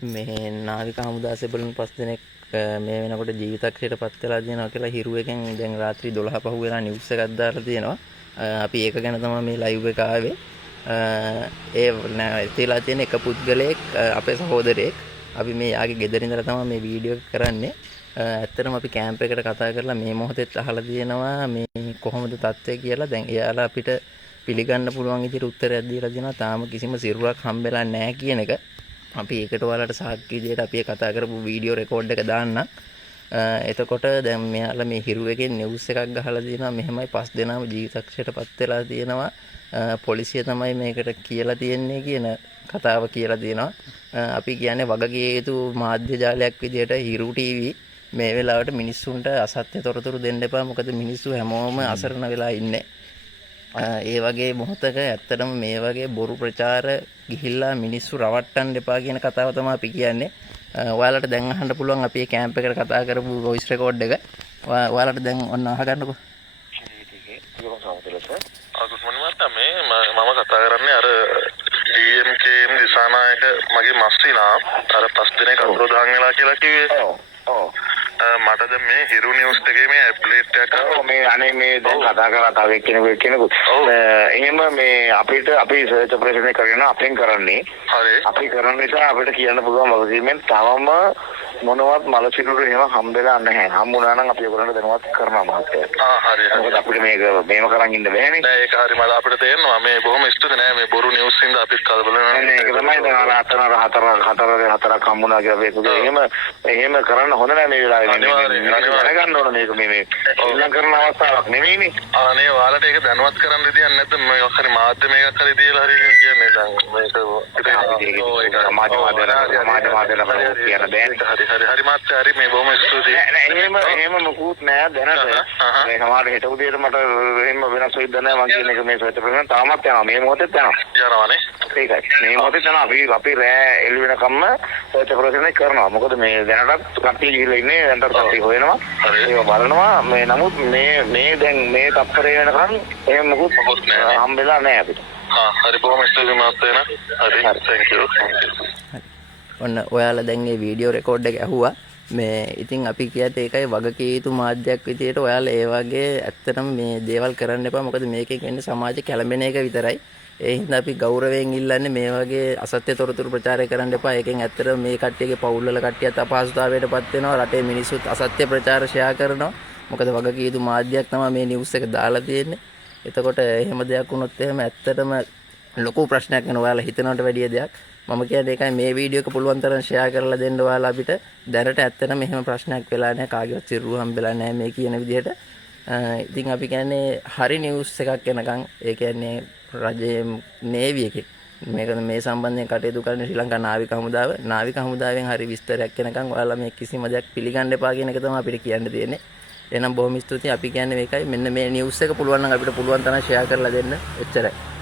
මේ නාවික හමුදා සෙබළුන් 5 දෙනෙක් මේ වෙනකොට ජීවිතක්ෂයට පත් වෙලා තියෙනවා කියලා හිරුවකින් දැන් රාත්‍රී 12 පහු වෙලා නිවුස් එකක් දාලා තියෙනවා. අපි ඒක ගැන තමයි මේ ලයිව් එක ආවේ. ඒලා තියෙන එක පුද්ගලයෙක් අපේ සහෝදරයෙක්. අපි මේ යාගේ ගෙදර ඉඳලා තමයි මේ වීඩියෝ එක කරන්නේ. ඇත්තටම අපි කැම්ප් එකට කතා කරලා මේ මොහොතේත් අහලා තියෙනවා මේ කොහොමද තත්ත්වය කියලා. දැන් එයාලා අපිට පිළිගන්න පුළුවන් විදිහට උත්තරයක් දීලා දෙනවා. තාම කිසිම සිරුරක් හම්බෙලා නැහැ කියන එක. අපි ඒකට ඔයාලට සාක්ෂි විදියට අපි කතා කරපු වීඩියෝ රෙකෝඩ් එක දාන්න. එතකොට දැන් මෙයාලා මේ හිරු එකේ නිවුස් එකක් ගහලා තියෙනවා මෙහෙමයි 5 දෙනාම ජීවිතක්ෂයටපත් වෙලා තියෙනවා. පොලිසිය තමයි මේකට කියලා තියෙන්නේ කියන කතාව කියලා තියෙනවා. අපි කියන්නේ වගකිය යුතු මාධ්‍ය ජාලයක් විදියට හිරු ටීවී මේ වෙලාවට මිනිස්සුන්ට අසත්‍ය තොරතුරු දෙන්න එපා. මොකද මිනිස්සු හැමෝම අසරණ වෙලා ඉන්නේ. ඒ වගේ මොහොතක ඇත්තටම මේ වගේ බොරු ප්‍රචාර ගිහිල්ලා මිනිස්සු රවට්ටන්න එපා කියන කතාව තමයි අපි කියන්නේ. ඔයාලට දැන් අහන්න පුළුවන් අපි මේ කැම්ප් එකට කතා කරපු වොයිස් රෙකෝඩ් එක. ඔයාලට දැන් ඔන්න අහගන්නකෝ. මම කතා කරන්නේ අර DMK දිසානායක මගේ මස්සිනා අර 5 දිනක අතුරුදහන් වෙලා කියලා කිව්වේ. ඔව්. මට දැන් මේ හිරු නිවුස් එකේ මේ ඇප්ලේට් එක මේ අනේ මේ දැන් කතා කරලා තව කෙනෙකුත් එහෙම මේ අපිට අපි සර්ච් ඔපරේෂන් එක කරගෙන අපෙන් කරන්නේ හරි අපි කරන නිසා අපිට කියන්න පුළුවන් වගකීමෙන් තවම මොනවත් මල සිරුරු එහෙම හම්බෙලා නැහැ. හම්බුණා නම් අපි ඒගොල්ලන්ට දැනුවත් කරනවා මහත්තයා. හරි. මොකද අපිට මේක මේව කරන් ඉන්න බෑනේ. නෑ ඒක හරි මල අපිට තේරෙනවා මේ බොහොම ස්තුති නෑ මේ බොරු නිවුස් හින්දා අපිත් කලබල වෙනවා. නෑ ඒක තමයි දැන් හතරක් හම්බුණා කියලා එහෙම කරන්න හොඳ නෑ මේ වෙලාවේ. දැනගන්න ඕන මේක මේ ඉල්ලම් කරන අවස්ථාවක් නෙමෙයිනේ. අනේ ඔයාලට ඒක දැනුවත් කරන්න දෙයක් නැද්ද? මේක හරි මාධ්‍යමයකට හරි දීලා හරි කියන්නේ දැන් මේක සමාජ මාධ්‍යවල කියන බෑනේ. හරි මාත්‍ය හරි මේ බොහොම ස්තුතියි. එහෙම මොකුත් නෑ දැනට. මේ සමහර හෙට උදේට මට එහෙම වෙනස් වෙයිද නැහැ මං කියන එක මේ සත්‍ය ප්‍රශ්න තාමත් යනවා. මේ මොහොතේත් යනවා. යනවානේ. ඒකයි. මේ මොහොතේත් යනවා. අපි රෑ එළි වෙනකම්ම සත්‍ය ප්‍රශ්න කරනවා. මොකද මේ දැනටත් කට්ටිය ගිහලා ඉන්නේ. දැනටත් කට්ටිය හොයනවා. ඒක බලනවා. මේ නමුත් මේ දැන් මේ තත්පරේ වෙනකම් එහෙම මොකුත් හම්බෙලා නැහැ අපිට. හරි බොහොම ස්තුතියි මාත්‍යනා. හරි. thank you. ඔන්න ඔයාලා දැන් මේ වීඩියෝ රෙකෝඩ් එක ඇහුවා. මේ ඉතින් අපි කියත ඒකයි වගකීම් යුතු මාධ්‍යයක් විදියට ඔයාලා ඒ වගේ ඇත්තටම මේ දේවල් කරන්න එපා. මොකද මේකෙන් වෙන්නේ සමාජ කැළඹෙන එක විතරයි. ඒ හින්දා අපි ගෞරවයෙන් ඉල්ලන්නේ මේ වගේ අසත්‍ය තොරතුරු ප්‍රචාරය කරන්න එපා. ඒකෙන් ඇත්තටම මේ කට්ටියගේ පවුල් වල කට්ටියත් අපහසුතාවයටපත් වෙනවා. රටේ මිනිස්සුත් අසත්‍ය ප්‍රචාර ෂෙයා කරනවා. මොකද වගකීම් යුතු මාධ්‍යයක් තමයි මේ නිවුස් එක දාලා තියෙන්නේ. එතකොට එහෙම දෙයක් වුණොත් එහෙම ඇත්තටම ලොකු ප්‍රශ්නයක් වෙනවා. ඔයාලා හිතනවට වැඩිය දෙයක්. මම කියන්නේ ඒකයි මේ වීඩියෝ එක පුළුවන් තරම් ෂෙයා කරලා දෙන්න ඔයාලා අපිට. දැනට ඇත්තටම මෙහෙම ප්‍රශ්නයක් වෙලා නැහැ. කාගේවත් සිරුරු හම්බෙලා නැහැ මේ කියන විදිහට. ඉතින් අපි කියන්නේ හරි නිවුස් එකක් එනකන් ඒ කියන්නේ රජයේ නේවි එකේ මේක මේ සම්බන්ධයෙන් කටයුතු කරන ශ්‍රී ලංකා නාවික හමුදාව නාවික හමුදාවෙන් හරි විස්තරයක් එනකන් ඔයාලා මේ කිසිම දෙයක් පිළිගන්න එපා කියන එක තමයි අපිට කියන්න තියෙන්නේ. එහෙනම් බොහොම ස්තුතියි. අපි කියන්නේ මේකයි මෙන්න මේ නිවුස් එක පුළුවන් නම් අපිට පුළුවන් තරම් ෂෙයා කරලා දෙන්න. එච්චරයි.